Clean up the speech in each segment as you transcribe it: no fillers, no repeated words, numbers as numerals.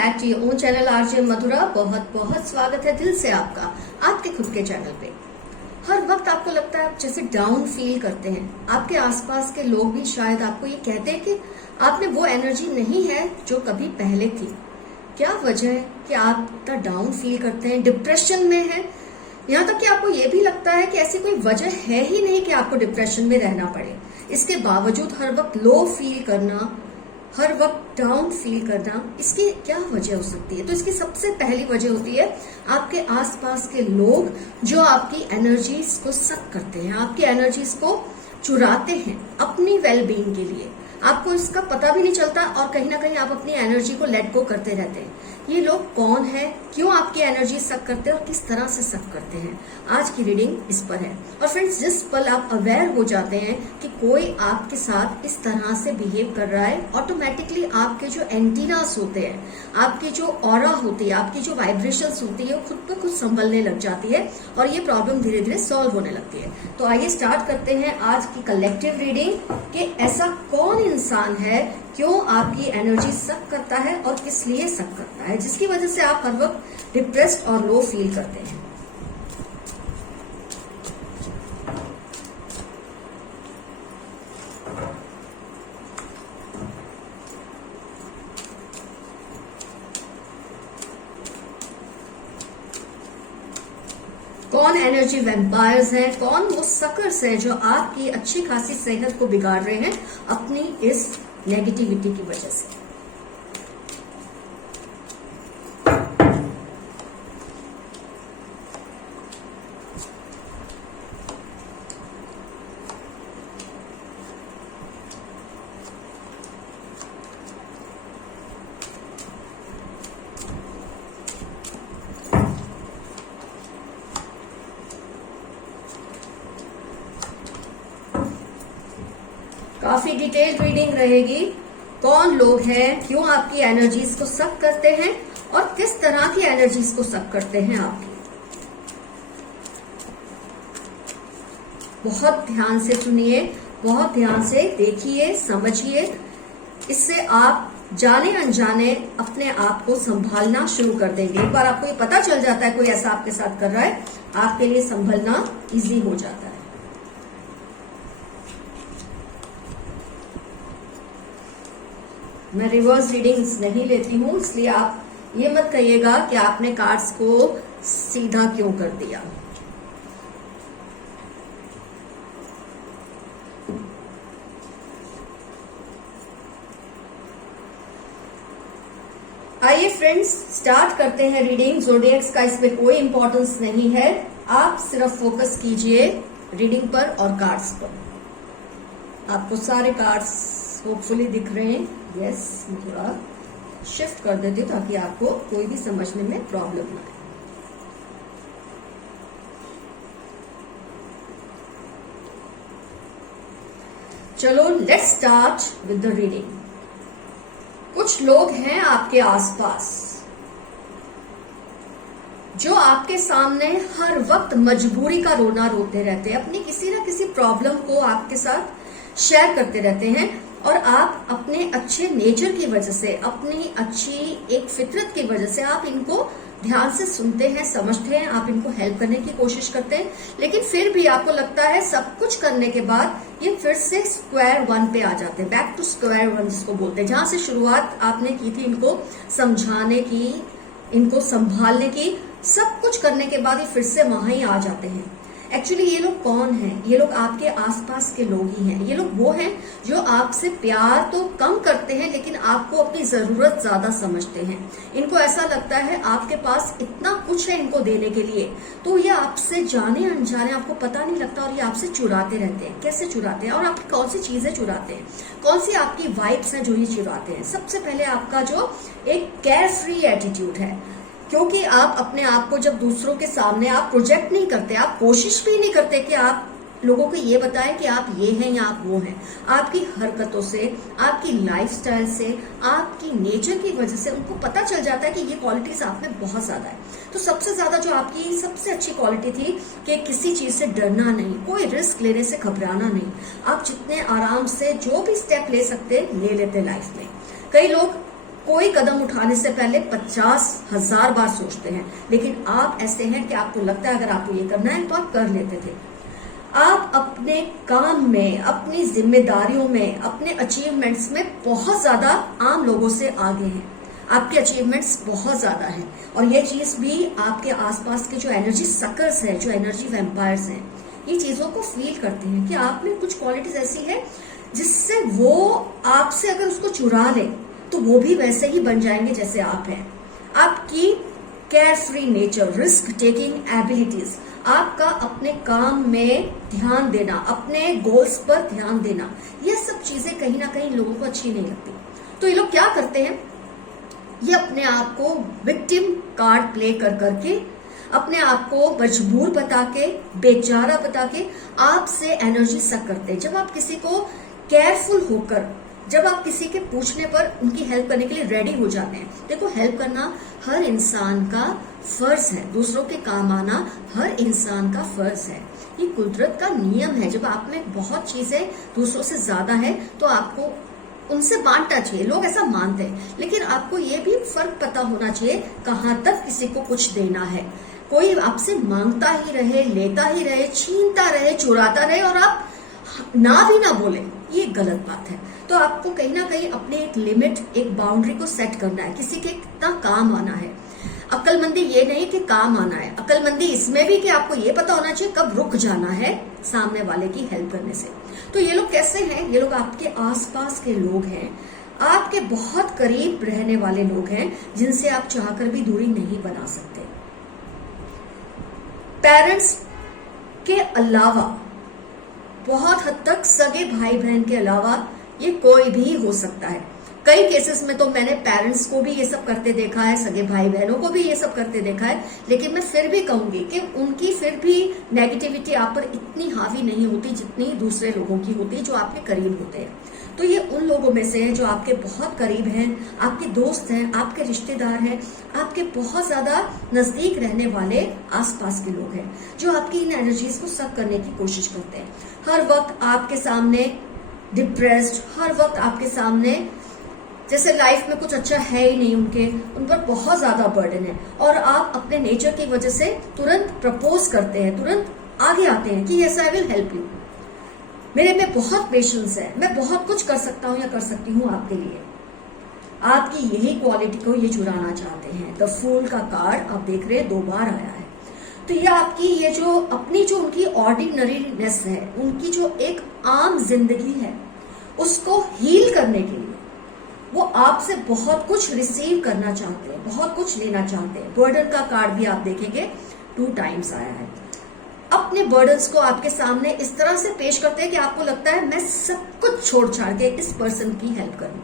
Back to your own channel RJ Madhura. बहुत बहुत स्वागत है दिल से आपका आपके खुद के चैनल पे। हर वक्त आपको लगता है आप जैसे डाउन फील करते हैं। आपके आसपास के लोग भी शायद आपको ये कहते हैं कि आप में वो एनर्जी नहीं है जो कभी पहले थी। क्या वजह है कि आप इतना डाउन फील करते हैं, डिप्रेशन में है? यहाँ तक कि आपको ये भी लगता है कि ऐसी कोई वजह है ही नहीं कि आपको डिप्रेशन में रहना पड़े। इसके बावजूद हर वक्त लो फील करना, हर वक्त डाउन फील करना, इसकी क्या वजह हो सकती है? तो इसकी सबसे पहली वजह होती है आपके आसपास के लोग जो आपकी एनर्जीज को सक करते हैं, आपकी एनर्जीज को चुराते हैं अपनी वेलबींग के लिए। आपको इसका पता भी नहीं चलता और कहीं ना कहीं आप अपनी एनर्जी को लेट गो करते रहते हैं। ये लोग कौन है, क्यों आपकी एनर्जी सक करते हैं और किस तरह से सक करते हैं, आज की रीडिंग इस पर है। और फ्रेंड्स, जिस पल आप अवेयर हो जाते हैं कि कोई आपके साथ इस तरह से बिहेव कर रहा है, ऑटोमेटिकली आपके जो एंटीनास होते हैं, आपकी जो ऑरा होती है, आपकी जो वाइब्रेशंस होती है, वो खुद पे खुद संभलने लग जाती है और ये प्रॉब्लम धीरे धीरे सॉल्व होने लगती है। तो आइए स्टार्ट करते हैं आज की कलेक्टिव रीडिंग कि ऐसा कौन इंसान है, क्यों आपकी एनर्जी सक करता है और किस लिए सक करता है, जिसकी वजह से आप हर वक्त डिप्रेस्ड और लो फील करते हैं। कौन एनर्जी वैम्पायर्स हैं, कौन वो सकर्स हैं जो आपकी अच्छी खासी सेहत को बिगाड़ रहे हैं अपनी इस नेगेटिविटी की वजह से। काफी डिटेल्ड रीडिंग रहेगी। कौन लोग हैं, क्यों आपकी एनर्जीज को सक करते हैं और किस तरह की एनर्जीज को सक करते हैं आपकी। बहुत ध्यान से सुनिए, बहुत ध्यान से देखिए, समझिए। इससे आप जाने अनजाने अपने आप को संभालना शुरू कर देंगे। एक बार आपको ये पता चल जाता है कोई ऐसा आपके साथ कर रहा है, आपके लिए संभलना इजी हो जाता है। मैं रिवर्स रीडिंग्स नहीं लेती हूँ, इसलिए आप ये मत कहिएगा कि आपने कार्ड्स को सीधा क्यों कर दिया। आइए फ्रेंड्स, स्टार्ट करते हैं रीडिंग। ज़ोडिएक्स का इसमें कोई इंपॉर्टेंस नहीं है, आप सिर्फ फोकस कीजिए रीडिंग पर और कार्ड्स पर। आपको सारे कार्ड्स होपफुली दिख रहे हैं। यस, मैं थोड़ा शिफ्ट कर देती हूँ ताकि आपको कोई भी समझने में प्रॉब्लम ना आए। चलो let's start with the reading. कुछ लोग हैं आपके आसपास जो आपके सामने हर वक्त मजबूरी का रोना रोते रहते हैं, अपनी किसी न किसी प्रॉब्लम को आपके साथ शेयर करते रहते हैं और आप अपने अच्छे नेचर की वजह से, अपनी अच्छी एक फितरत की वजह से आप इनको ध्यान से सुनते हैं, समझते हैं, आप इनको हेल्प करने की कोशिश करते हैं। लेकिन फिर भी आपको लगता है सब कुछ करने के बाद ये फिर से स्क्वायर वन पे आ जाते हैं, बैक टू स्क्वायर वन जिसको बोलते हैं। जहां से शुरुआत आपने की थी इनको समझाने की, इनको संभालने की, सब कुछ करने के बाद ये फिर से वहां ही आ जाते हैं। एक्चुअली ये लोग कौन हैं? ये लोग आपके आसपास के लोग ही हैं। ये लोग वो हैं जो आपसे प्यार तो कम करते हैं लेकिन आपको अपनी जरूरत ज्यादा समझते हैं। इनको ऐसा लगता है आपके पास इतना कुछ है इनको देने के लिए, तो ये आपसे जाने अनजाने, आपको पता नहीं लगता, और ये आपसे चुराते रहते हैं। कैसे चुराते हैं और आपकी कौन सी चीजें चुराते हैं, कौन सी आपकी वाइब्स हैं जो ये चुराते हैं? सबसे पहले आपका जो एक केयर फ्री एटीट्यूड है, क्योंकि आप अपने आप को जब दूसरों के सामने आप प्रोजेक्ट नहीं करते, आप कोशिश भी नहीं करते कि आप लोगों को ये बताएं कि आप ये हैं या आप वो हैं। आपकी हरकतों से, आपकी लाइफस्टाइल से, आपकी नेचर की वजह से उनको पता चल जाता है कि ये क्वालिटीज आप में बहुत ज्यादा है। तो सबसे ज्यादा जो आपकी सबसे अच्छी क्वालिटी थी कि किसी चीज से डरना नहीं, कोई रिस्क लेने से घबराना नहीं, आप जितने आराम से जो भी स्टेप ले सकते ले लेते लाइफ में। कई लोग कोई कदम उठाने से पहले 50,000 बार सोचते हैं, लेकिन आप ऐसे हैं कि आपको लगता है अगर आपको ये करना है तो आप कर लेते थे। आप अपने काम में, अपनी जिम्मेदारियों में, अपने अचीवमेंट्स में बहुत ज्यादा आम लोगों से आगे हैं। आपके अचीवमेंट्स बहुत ज्यादा हैं, और ये चीज भी आपके आसपास के जो एनर्जी सकर्स हैं, जो एनर्जी वैम्पायर्स हैं, ये चीजों को फील करते हैं कि आप में कुछ क्वालिटीज ऐसी है जिससे वो आपसे अगर उसको चुरा ले तो वो भी वैसे ही बन जाएंगे जैसे आप हैं। आपकी care free nature, risk taking abilities, आपका अपने काम में ध्यान देना, अपने गोल्स पर ध्यान देना, ये सब चीजें कहीं ना कहीं लोगों को अच्छी नहीं लगती। तो ये लोग क्या करते हैं, ये अपने आप को विक्टिम कार्ड प्ले कर करके, अपने आप को मजबूर बता के, बेचारा बता के आपसे एनर्जी सक करते हैं। जब आप किसी को केयरफुल होकर, जब आप किसी के पूछने पर उनकी हेल्प करने के लिए रेडी हो जाते हैं, देखो हेल्प करना हर इंसान का फर्ज है, दूसरों के काम आना हर इंसान का फर्ज है, ये कुदरत का नियम है। जब आप में बहुत चीजें दूसरों से ज्यादा है तो आपको उनसे बांटना चाहिए, लोग ऐसा मानते हैं, लेकिन आपको ये भी फर्क पता होना चाहिए कहाँ तक किसी को कुछ देना है। कोई आपसे मांगता ही रहे, लेता ही रहे, छीनता रहे, चुराता रहे और आप ना भी ना बोले, ये गलत बात है। तो आपको कहीं ना कहीं अपने एक लिमिट, एक बाउंड्री को सेट करना है, किसी के कितना काम आना है। अक्लमंदी ये नहीं कि काम आना है, अक्लमंदी इसमें भी कि आपको ये पता होना चाहिए कब रुक जाना है सामने वाले की हेल्प करने से। तो ये लोग कैसे हैं, ये लोग आपके आसपास के लोग हैं, आपके बहुत करीब रहने वाले लोग हैं, जिनसे आप चाहकर भी दूरी नहीं बना सकते। पेरेंट्स के अलावा, बहुत हद तक सगे भाई बहन के अलावा ये कोई भी हो सकता है। कई केसेस में तो मैंने पेरेंट्स को भी ये सब करते देखा है, सगे भाई बहनों को भी ये सब करते देखा है, लेकिन मैं फिर भी कहूंगी कि उनकी फिर भी नेगेटिविटी आप पर इतनी हावी नहीं होती जितनी दूसरे लोगों की होती है जो आपके करीब होते हैं। तो ये उन लोगों में से हैं जो आपके बहुत करीब हैं, आपके दोस्त हैं, आपके रिश्तेदार हैं, आपके बहुत ज्यादा नजदीक रहने वाले आसपास के लोग हैं, जो आपकी इन एनर्जीज को सक करने की कोशिश करते हैं। हर वक्त आपके सामने डिप्रेस्ड, हर वक्त आपके सामने जैसे लाइफ में कुछ अच्छा है ही नहीं, उन पर बहुत ज्यादा बर्डन है, और आप अपने नेचर की वजह से तुरंत प्रपोज करते हैं, तुरंत आगे आते हैं कि yes I will help you, मेरे में बहुत पेशेंस है, मैं बहुत कुछ कर सकता हूं या कर सकती हूं आपके लिए। आपकी यही क्वालिटी को ये चुराना चाहते हैं। द फूल का कार्ड आप देख रहे हैं 2 बार आया है। तो ये आपकी ये जो अपनी जो उनकी ऑर्डिनरीनेस है, उनकी जो एक आम जिंदगी है, उसको हील करने के लिए वो आपसे बहुत कुछ रिसीव करना चाहते हैं, बहुत कुछ लेना चाहते हैं। बर्डन का कार्ड भी आप देखेंगे 2 टाइम्स आया है। अपने बर्डन्स को आपके सामने इस तरह से पेश करते हैं कि आपको लगता है मैं सब कुछ छोड़ छाड़ के इस पर्सन की हेल्प करूं।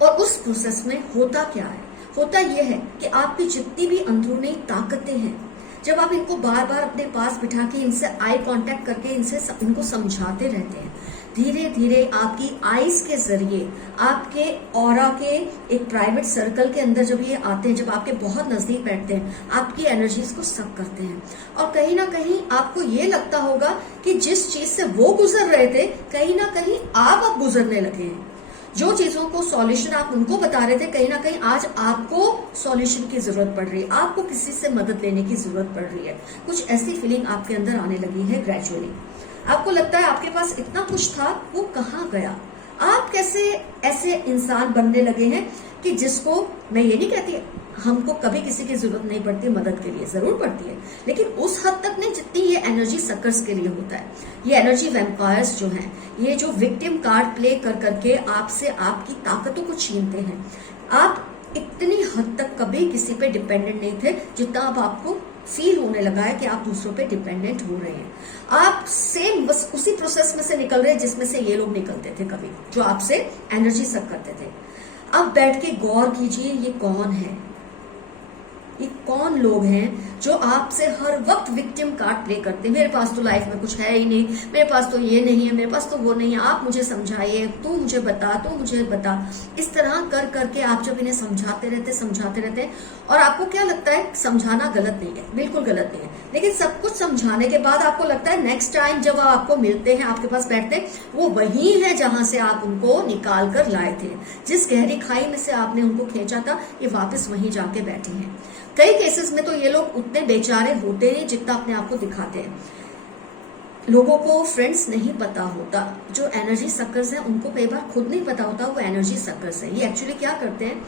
और उस प्रोसेस में होता क्या है, होता यह है कि आपकी जितनी भी अंदरूनी ताकतें हैं, जब आप इनको बार बार अपने पास बिठा के इनसे आई कांटेक्ट करके इनको समझाते रहते हैं, धीरे धीरे आपकी आईज के जरिए, आपके ऑरा के एक प्राइवेट सर्कल के अंदर जब ये आते हैं, जब आपके बहुत नजदीक बैठते हैं, आपकी एनर्जीज को सक करते हैं। और कहीं ना कहीं आपको ये लगता होगा कि जिस चीज से वो गुजर रहे थे, कहीं ना कहीं आप अब गुजरने लगे हैं। जो चीजों को सॉल्यूशन आप उनको बता रहे थे, कहीं ना कहीं आज आपको सॉल्यूशन की जरूरत पड़ रही है, आपको किसी से मदद लेने की जरूरत पड़ रही है। कुछ ऐसी फीलिंग आपके अंदर आने लगी है ग्रेजुअली। आपको लगता है आपके पास इतना कुछ था, वो कहाँ गया। आप कैसे ऐसे इंसान बनने लगे हैं कि जिसको, मैं ये नहीं कहती हमको कभी किसी की जरूरत नहीं पड़ती, मदद के लिए जरूर पड़ती है, लेकिन उस हद तक नहीं जितनी ये एनर्जी सकर्स के लिए होता है। ये एनर्जी वैम्पायर्स जो हैं, ये जो विक्टिम कार्ड प्ले कर करके आपसे आपकी ताकतों को छीनते हैं। आप इतनी हद तक कभी किसी पे डिपेंडेंट नहीं थे जितना अब आपको फील होने लगा है कि आप दूसरों पे डिपेंडेंट हो रहे हैं। आप सेम बस उसी प्रोसेस में से निकल रहे हैं जिसमें से ये लोग निकलते थे कभी, जो आपसे एनर्जी सक करते थे। अब बैठ के गौर कीजिए ये कौन है, ये कौन लोग हैं जो आपसे हर वक्त विक्टिम कार्ड प्ले करते हैं। मेरे पास तो लाइफ में कुछ है ही नहीं, मेरे पास तो ये नहीं है, मेरे पास तो वो नहीं है, आप मुझे समझाइए, तू मुझे बता। इस तरह कर करके आप जब इन्हें समझाते रहते हैं और आपको क्या लगता है समझाना गलत नहीं है, बिल्कुल गलत नहीं है, लेकिन सब कुछ समझाने के बाद आपको लगता है नेक्स्ट टाइम जब आपको मिलते हैं, आपके पास बैठते हैं, वो वही है जहां से आप उनको निकाल कर लाए थे। जिस गहरी खाई में से आपने उनको खींचा था, ये वापस वहीं जाके बैठे हैं। कई केसेस में तो ये लोग उतने बेचारे होते नहीं जितना अपने आप को दिखाते हैं। लोगों को फ्रेंड्स नहीं पता होता, जो एनर्जी सक्कर्स हैं उनको कई बार खुद नहीं पता होता वो एनर्जी सक्कर्स है। ये एक्चुअली क्या करते हैं,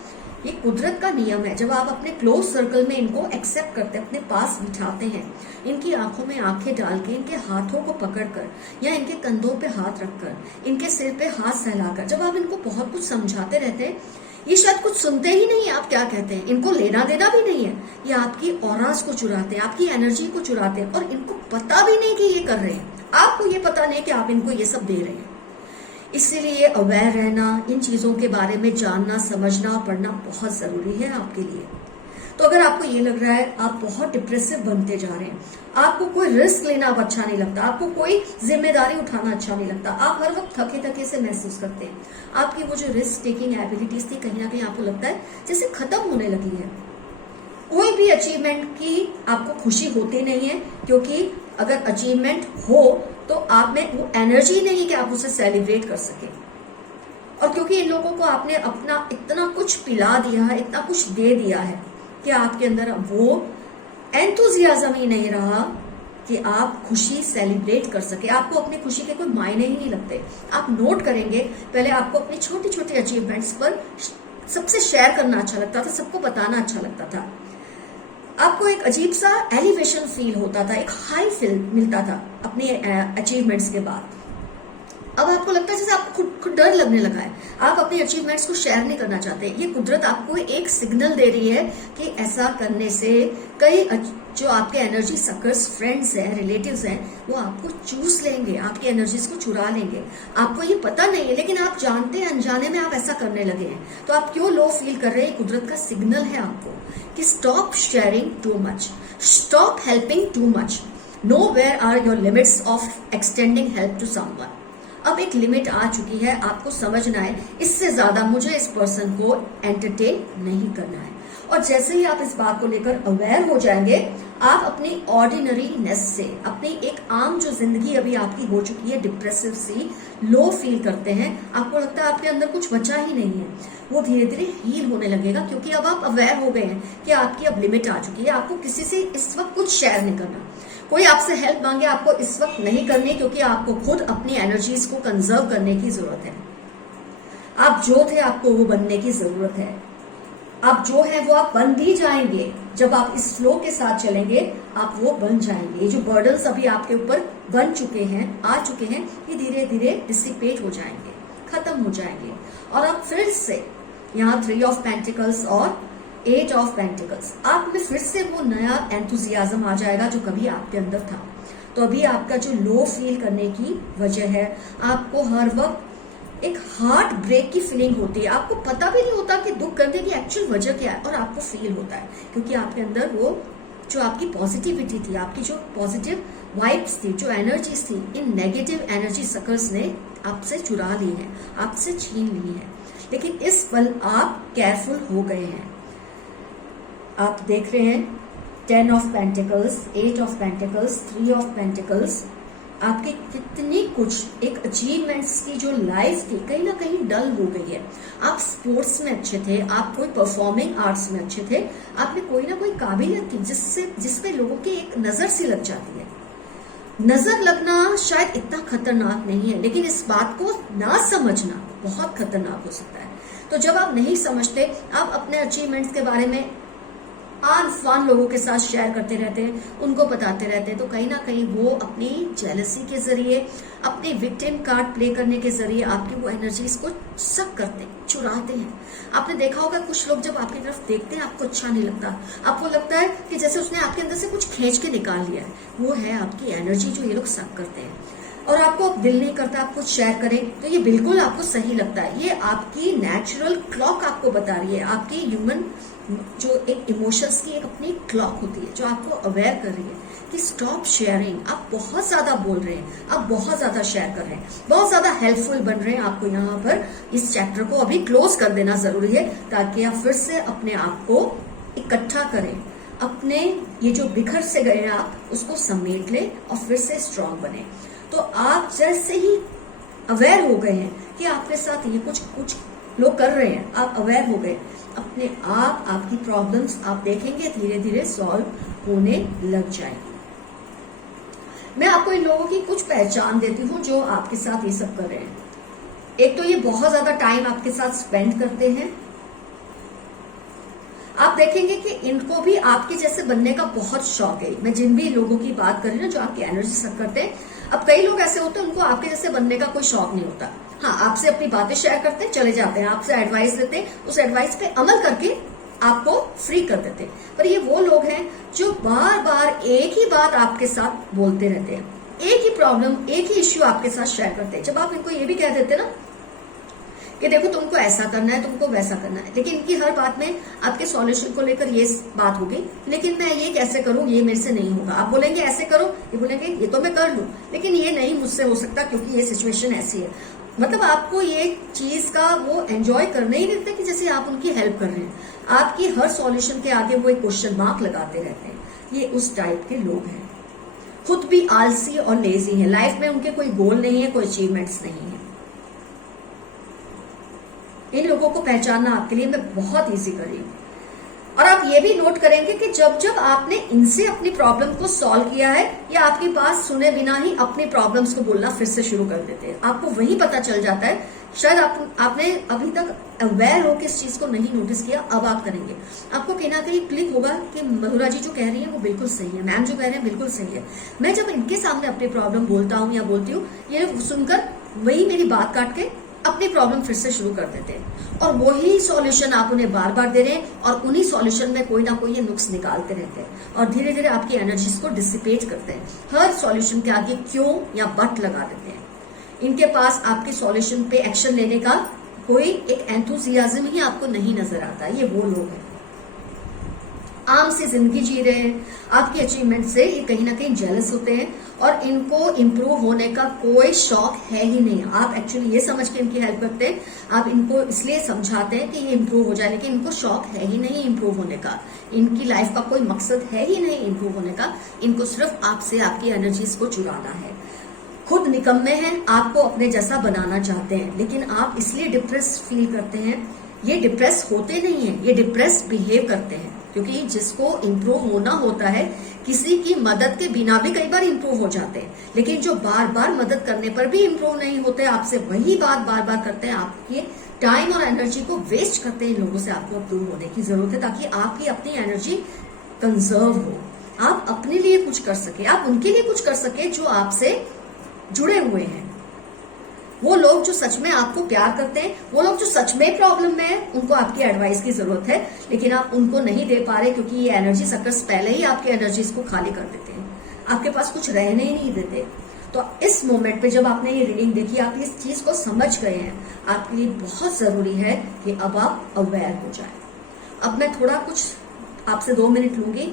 ये कुदरत का नियम है। जब आप अपने क्लोज सर्कल में इनको एक्सेप्ट करते हैं, अपने पास बिठाते हैं, इनकी आंखों में आंखें डाल के, इनके हाथों को पकड़कर या इनके कंधों पे हाथ रखकर, इनके सिर पे हाथ सहलाकर, जब आप इनको बहुत कुछ समझाते रहते हैं, ये शायद कुछ सुनते ही नहीं है आप क्या कहते हैं, इनको लेना देना भी नहीं है, ये आपकी ऑरास को चुराते हैं, आपकी एनर्जी को चुराते हैं और इनको पता भी नहीं कि ये कर रहे हैं। आपको ये पता नहीं कि आप इनको ये सब दे रहे हैं। इसीलिए अवेयर रहना, इन चीजों के बारे में जानना, समझना और पढ़ना बहुत जरूरी है आपके लिए। तो अगर आपको ये लग रहा है आप बहुत डिप्रेसिव बनते जा रहे हैं, आपको कोई रिस्क लेना अब अच्छा नहीं लगता, आपको कोई जिम्मेदारी उठाना अच्छा नहीं लगता, आप हर वक्त थके थके से महसूस करते हैं, आपकी वो जो रिस्क टेकिंग एबिलिटीज थी कहीं ना कहीं आपको लगता है जैसे खत्म होने लगी है, कोई भी अचीवमेंट की आपको खुशी होती नहीं है, क्योंकि अगर अचीवमेंट हो तो आप में वो एनर्जी नहीं कि आप उसे सेलिब्रेट कर सके। और क्योंकि इन लोगों को आपने अपना इतना कुछ पिला दिया है, इतना कुछ दे दिया है कि आपके अंदर वो एंथुजियाज्म ही नहीं रहा कि आप खुशी सेलिब्रेट कर सके। आपको अपनी खुशी के कोई मायने ही नहीं लगते। आप नोट करेंगे, पहले आपको अपनी छोटी छोटी अचीवमेंट्स पर सबसे शेयर करना अच्छा लगता था, सबको बताना अच्छा लगता था, आपको एक अजीब सा एलिवेशन फील होता था, एक हाई फील मिलता था अपने अचीवमेंट्स के बाद। अब आपको लगता है जैसे आपको खुद डर लगने लगा है, आप अपने अचीवमेंट्स को शेयर नहीं करना चाहते। ये कुदरत आपको एक सिग्नल दे रही है कि ऐसा करने से कई जो आपके एनर्जी सक्कर्स फ्रेंड्स हैं, रिलेटिव्स हैं, वो आपको चूस लेंगे, आपकी एनर्जीज को चुरा लेंगे। आपको ये पता नहीं है, लेकिन आप जानते हैं अनजाने में आप ऐसा करने लगे हैं। तो आप क्यों लो फील कर रहे हैं, कुदरत का सिग्नल है आपको कि stop sharing too much, stop helping too much, no where are your limits of extending help to someone. अब एक लिमिट आ चुकी है, आपको समझना है इससे ज्यादा मुझे इस पर्सन को एंटरटेन नहीं करना है। और जैसे ही आप इस बात को लेकर अवेयर हो जाएंगे, आप अपनी ऑर्डिनरीनेस से, अपनी एक आम जो जिंदगी अभी आपकी हो चुकी है डिप्रेसिव सी, लो फील करते हैं, आपको लगता है आपके अंदर कुछ बचा ही नहीं है, वो धीरे धीरे हील होने लगेगा। क्योंकि अब आप अवेयर हो गए हैं कि आपकी अब लिमिट आ चुकी है। आपको किसी से इस वक्त कुछ शेयर नहीं करना, कोई आपसे हेल्प मांगे आपको इस वक्त नहीं करनी, क्योंकि आपको खुद अपनी एनर्जीज को कंजर्व करने की जरूरत है। आप जो थे आपको वो बनने की जरूरत है। आप जो है वो आप बन भी जाएंगे, जब आप इस फ्लो के साथ चलेंगे आप वो बन जाएंगे। ये जो बर्डन्स अभी आपके ऊपर बन चुके हैं, आ चुके हैं, ये धीरे धीरे डिसिपेट हो जाएंगे, खत्म हो जाएंगे और आप फिर से यहाँ 3 ऑफ पेंटिकल्स और 8 ऑफ पेंटिकल्स, आप में फिर से वो नया एंथुजियाज्म आ जाएगा जो कभी आपके अंदर था। तो अभी आपका जो लो फील करने की वजह है, आपको हर वक्त एक हार्ट ब्रेक की फीलिंग होती है, आपको पता भी नहीं होता कि दुख करने की एक्चुअल वजह क्या है, और आपको फील होता है क्योंकि आपके अंदर वो जो आपकी पॉजिटिविटी थी, आपकी जो पॉजिटिव वाइब्स थी, जो एनर्जीज थी, इन नेगेटिव एनर्जी सकर्स ने आपसे चुरा ली है, आपसे छीन ली है। लेकिन इस पल आप केयरफुल हो गए हैं। आप देख रहे हैं 10 of pentacles, 8 of pentacles, 3 of pentacles, आपके कितनी कुछ एक अचीवमेंट्स की जो लाइफ थी कहीं ना कहीं डल हो गई है। आप स्पोर्ट्स में अच्छे थे, आप कोई परफॉर्मिंग आर्ट्स में अच्छे थे, आप में कोई ना कोई काबिलियत थी जिसपे लोगों की एक नजर सी लग जाती है। नजर लगना शायद इतना खतरनाक नहीं है, लेकिन इस बात को ना समझना बहुत खतरनाक हो सकता है। तो जब आप नहीं समझते, आप अपने अचीवमेंट्स के बारे में आन फान लोगों के साथ शेयर करते रहते हैं, उनको बताते रहते हैं, तो कहीं ना कहीं वो अपनी जेलसी के जरिए, अपने विक्टिम कार्ड प्ले करने के जरिए आपकी वो एनर्जीज को सक करते हैं, चुराते हैं। आपने देखा होगा कुछ लोग जब आपकी तरफ देखते हैं आपको अच्छा नहीं लगता, आपको लगता है कि जैसे उसने आपके अंदर से कुछ खींच के निकाल लिया है। वो है आपकी एनर्जी जो ये लोग सक करते हैं, और आपको अब दिल नहीं करता आप कुछ शेयर करें, तो ये बिल्कुल आपको सही लगता है। ये आपकी नेचुरल क्लॉक आपको बता रही है, आपकी ह्यूमन जो एक इमोशंस की एक अपनी क्लॉक होती है जो आपको अवेयर कर रही है कि स्टॉप शेयरिंग। आप बहुत ज्यादा बोल रहे हैं, आप बहुत ज्यादा शेयर कर रहे हैं, बहुत ज्यादा हेल्पफुल बन रहे हैं। आपको यहाँ पर इस चैप्टर को अभी क्लोज कर देना जरूरी है ताकि आप फिर से अपने आप को इकट्ठा करें, अपने ये जो बिखर से गए हैं आप उसको समेट लें और फिर से स्ट्रांग बने। तो आप जैसे ही अवेयर हो गए हैं कि आपके साथ ये कुछ लोग कर रहे हैं, आप अवेयर हो गए, अपने आप आपकी प्रॉब्लम्स आप देखेंगे धीरे धीरे सॉल्व होने लग जाएंगी। मैं आपको इन लोगों की कुछ पहचान देती हूँ जो आपके साथ ये सब कर रहे हैं। एक तो ये बहुत ज्यादा टाइम आपके साथ स्पेंड करते हैं। आप देखेंगे कि इनको भी आपके जैसे बनने का बहुत शौक है। मैं जिन भी लोगों की बात कर रही हूँ जो आपकी एनर्जी सक करते हैं, अब कई लोग ऐसे होते हैं उनको आपके जैसे बनने का कोई शौक नहीं होता। हाँ, आपसे अपनी बातें शेयर करते हैं, चले जाते हैं, आपसे एडवाइस देते हैं, उस एडवाइस पे अमल करके आपको फ्री कर देते हैं। पर ये वो लोग हैं जो बार बार एक ही बात आपके साथ बोलते रहते हैं, एक ही प्रॉब्लम, एक ही इश्यू आपके साथ शेयर करते हैं। जब आप इनको ये भी कह देते ना कि देखो तुमको ऐसा करना है, तुमको वैसा करना है, लेकिन इनकी हर बात में आपके सॉल्यूशन को लेकर ये बात होगी, लेकिन मैं ये कैसे करूं, ये मेरे से नहीं होगा। आप बोलेंगे ऐसे करो, ये बोलेंगे ये तो मैं कर लूं, लेकिन ये नहीं मुझसे हो सकता क्योंकि ये सिचुएशन ऐसी है। मतलब आपको ये चीज का वो एंजॉय करने ही नहीं देते कि जैसे आप उनकी हेल्प कर रहे हैं। आपकी हर सॉल्यूशन के आगे वो एक क्वेश्चन मार्क लगाते रहते हैं। ये उस टाइप के लोग हैं, खुद भी आलसी और लेजी है। लाइफ में उनके कोई गोल नहीं है, कोई अचीवमेंट्स नहीं है। इन लोगों को पहचानना आपके लिए मैं बहुत इजी कर रही हूँ। और आप ये भी नोट करेंगे कि जब जब आपने इनसे अपनी प्रॉब्लम को सॉल्व किया है, या आपकी बात सुने बिना ही अपनी प्रॉब्लम्स को बोलना फिर से शुरू कर देते हैं, आपको वही पता चल जाता है। शायद आपने अभी तक अवेयर हो कि इस चीज को नहीं नोटिस किया, अब आप करेंगे। आपको कहीं ना कहीं क्लिक होगा कि मधुरा जी जो कह रही है वो बिल्कुल सही है, मैम जो कह रहे हैं बिल्कुल सही है। मैं जब इनके सामने अपनी प्रॉब्लम बोलता हूँ या बोलती हूँ, ये सुनकर वही मेरी बात काट के अपनी प्रॉब्लम फिर से शुरू कर देते हैं और वही सॉल्यूशन आप उन्हें बार बार दे रहे हैं और उन्हीं सॉल्यूशन में कोई ना कोई ये नुक्स निकालते रहते हैं और धीरे धीरे आपकी एनर्जीज को डिसिपेट करते हैं। हर सॉल्यूशन के आगे क्यों या बट लगा देते हैं। इनके पास आपके सॉल्यूशन पे एक्शन लेने का कोई एक एंथुसियाज्म ही आपको नहीं नजर आता। ये वो लोग हैं, आम से जिंदगी जी रहे हैं, आपके अचीवमेंट से ये कहीं ना कहीं जेलस होते हैं और इनको इम्प्रूव होने का कोई शौक है ही नहीं। आप एक्चुअली ये समझ के इनकी हेल्प करते हैं, आप इनको इसलिए समझाते हैं कि ये इम्प्रूव हो जाए, लेकिन इनको शौक है ही नहीं इम्प्रूव होने का। इनकी लाइफ का कोई मकसद है ही नहीं इम्प्रूव होने का। इनको सिर्फ आपसे आपकी एनर्जीज को चुराना है। खुद निकम्मे हैं, आपको अपने जैसा बनाना चाहते हैं, लेकिन आप इसलिए डिप्रेस फील करते हैं। ये डिप्रेस होते नहीं है, ये डिप्रेस बिहेव करते हैं, क्योंकि जिसको इम्प्रूव होना होता है किसी की मदद के बिना भी कई बार इम्प्रूव हो जाते हैं, लेकिन जो बार बार मदद करने पर भी इम्प्रूव नहीं होते, आपसे वही बात बार बार करते हैं, आपके टाइम और एनर्जी को वेस्ट करते हैं। इन लोगों से आपको दूर होने की जरूरत है ताकि आपकी अपनी एनर्जी कंजर्व हो, आप अपने लिए कुछ कर सके, आप उनके लिए कुछ कर सके जो आपसे जुड़े हुए हैं। वो लोग जो सच में आपको प्यार करते हैं, वो लोग जो सच में प्रॉब्लम में है, उनको आपकी एडवाइस की जरूरत है, लेकिन आप उनको नहीं दे पा रहे क्योंकि ये एनर्जी सकर्स पहले ही आपकी एनर्जीज को खाली कर देते हैं, आपके पास कुछ रहने ही नहीं देते। तो इस मोमेंट पे जब आपने ये रीडिंग देखी, आप इस चीज को समझ गए हैं, आपके लिए बहुत जरूरी है कि अब आप अवेयर हो जाए। अब मैं थोड़ा कुछ आपसे 2 मिनट लूंगी,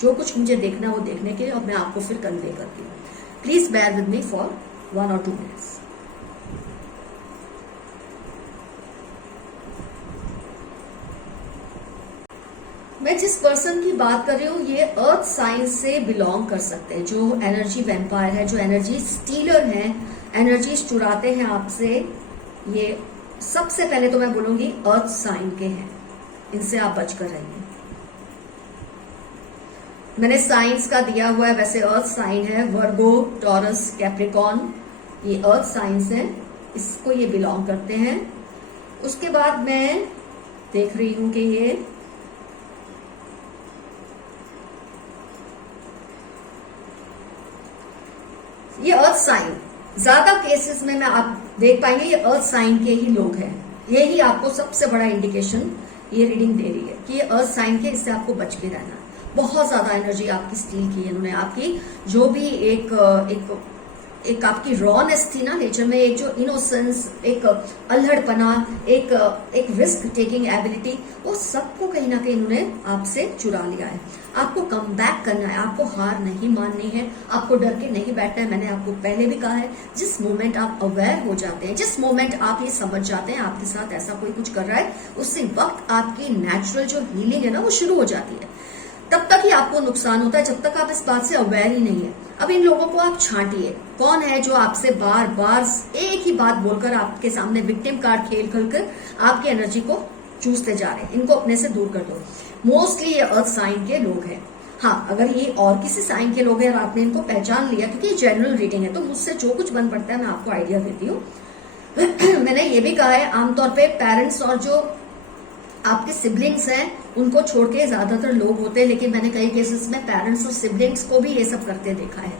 जो कुछ मुझे देखना है वो देखने के लिए, और मैं आपको फिर कन्वे करती हूँ। Please bear with me for 1 or 2 minutes। मैं जिस पर्सन की बात कर रही हूँ ये अर्थ साइन से बिलोंग कर सकते हैं, जो एनर्जी वैम्पायर है, जो एनर्जी स्टीलर हैं, एनर्जी चुराते हैं आपसे। ये सबसे पहले तो मैं बोलूंगी अर्थ साइन के हैं, इनसे आप बचकर रहिए। मैंने साइंस का दिया हुआ है, वैसे अर्थ साइन है वर्गो, टॉरस, कैप्रिकॉन, ये अर्थ साइंस है, इसको ये बिलोंग करते हैं। उसके बाद मैं देख रही हूं कि ये अर्थ साइन, ज्यादा केसेस में मैं आप देख पाएंगे ये अर्थ साइन के ही लोग हैं। यही आपको सबसे बड़ा इंडिकेशन ये रीडिंग दे रही है कि ये अर्थ साइन के, इससे आपको बच के रहना है। बहुत ज्यादा एनर्जी आपकी स्टील की है इन्होंने, आपकी जो भी एक आपकी रॉनेस थी ना नेचर में, एक जो इनोसेंस, एक अल्हड़पना, एक रिस्क टेकिंग एबिलिटी, वो सबको कहीं ना कहीं इन्होंने आपसे चुरा लिया है। आपको कम बैक करना है, आपको हार नहीं माननी है, आपको डर के नहीं बैठना है। मैंने आपको पहले भी कहा है, जिस मोमेंट आप अवेयर हो जाते हैं, जिस मोमेंट आप ये समझ जाते हैं आपके साथ ऐसा कोई कुछ कर रहा है, उसी वक्त आपकी नेचुरल जो हीलिंग है ना वो शुरू हो जाती है। तब तक ही आपको नुकसान होता है जब तक आप इस बात से अवेयर ही नहीं है। अब इन लोगों को आप छांटिए, कौन है जो आपसे बार बार एक ही बात बोलकर आपके सामने विक्टिम कार्ड खेल कर आपकी एनर्जी को चूसते जा रहे हैं। इनको अपने से दूर कर दो। मोस्टली ये अर्थ साइन के लोग हैं। हाँ, अगर ये और किसी साइन के लोग हैं और आपने इनको पहचान लिया, क्योंकि जनरल रीडिंग है तो मुझसे जो कुछ बन पड़ता है मैं आपको आइडिया देती हूँ। मैंने ये भी कहा है, आमतौर पे पेरेंट्स और जो आपके सिबलिंग्स हैं उनको छोड़ के ज्यादातर लोग होते हैं, लेकिन मैंने कई केसेस में पेरेंट्स और सिबलिंग्स को भी ये सब करते देखा है।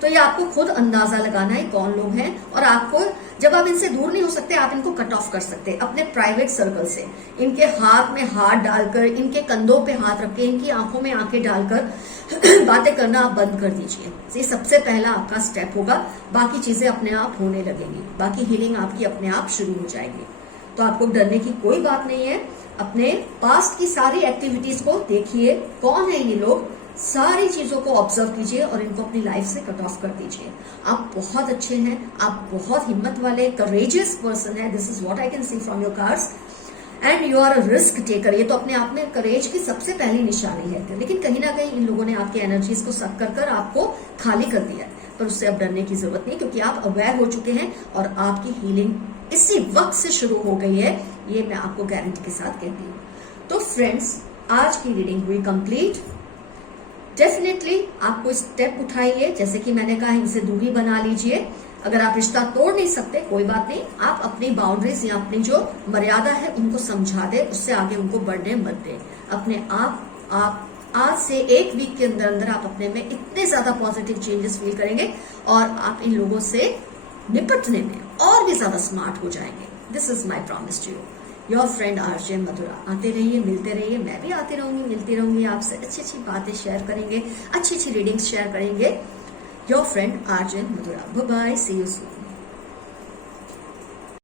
तो ये आपको खुद अंदाजा लगाना है कौन लोग हैं, और आपको जब आप इनसे दूर नहीं हो सकते आप इनको कट ऑफ कर सकते हैं अपने प्राइवेट सर्कल से। इनके हाथ में हाथ डालकर, इनके कंधों पे हाथ रख के, इनकी आंखों में आंखें डालकर बातें करना आप बंद कर दीजिए। ये सबसे पहला आपका स्टेप होगा। बाकी चीजें अपने आप होने लगेंगी, बाकी हीलिंग आपकी अपने आप शुरू हो जाएगी। तो आपको डरने की कोई बात नहीं है। अपने पास्ट की सारी एक्टिविटीज को देखिए, कौन है ये लोग, सारी चीजों को ऑब्जर्व कीजिए और इनको अपनी लाइफ से कट ऑफ कर दीजिए। आप बहुत अच्छे हैं, आप बहुत हिम्मत वाले करेजियस पर्सन है। This is what I can see from your cards, and you are a risk taker. ये तो अपने आप में करेज की सबसे पहली निशानी है, लेकिन कहीं ना कहीं इन लोगों ने आपकी एनर्जीज को सक कर आपको खाली कर दिया है। पर उससे अब डरने की जरूरत नहीं, क्योंकि आप अवेयर हो चुके हैं और आपकी हीलिंग इसी वक्त से शुरू हो गई है, ये मैं आपको गारंटी के साथ कहती हूँ। तो फ्रेंड्स, आज की रीडिंग हुई कंप्लीट। डेफिनेटली आपको स्टेप उठाइए, जैसे कि मैंने कहा, इनसे दूरी बना लीजिए। अगर आप रिश्ता तोड़ नहीं सकते कोई बात नहीं, आप अपनी बाउंड्रीज या अपनी जो मर्यादा है उनको समझा दे, उससे आगे उनको बढ़ने मत दे। अपने आप आज से एक वीक के अंदर अंदर आप अपने में इतने ज्यादा पॉजिटिव चेंजेस फील करेंगे और आप इन लोगों से निपटने में और भी ज्यादा स्मार्ट हो जाएंगे। This is my promise to you. Your friend RJ Madhura. आते रहिए, मिलते रहिए, मैं भी आती रहूंगी, मिलती रहूंगी आपसे, अच्छी अच्छी बातें शेयर करेंगे, अच्छी अच्छी रीडिंग्स शेयर करेंगे। Your friend RJ Madhura. Bye bye, see you soon.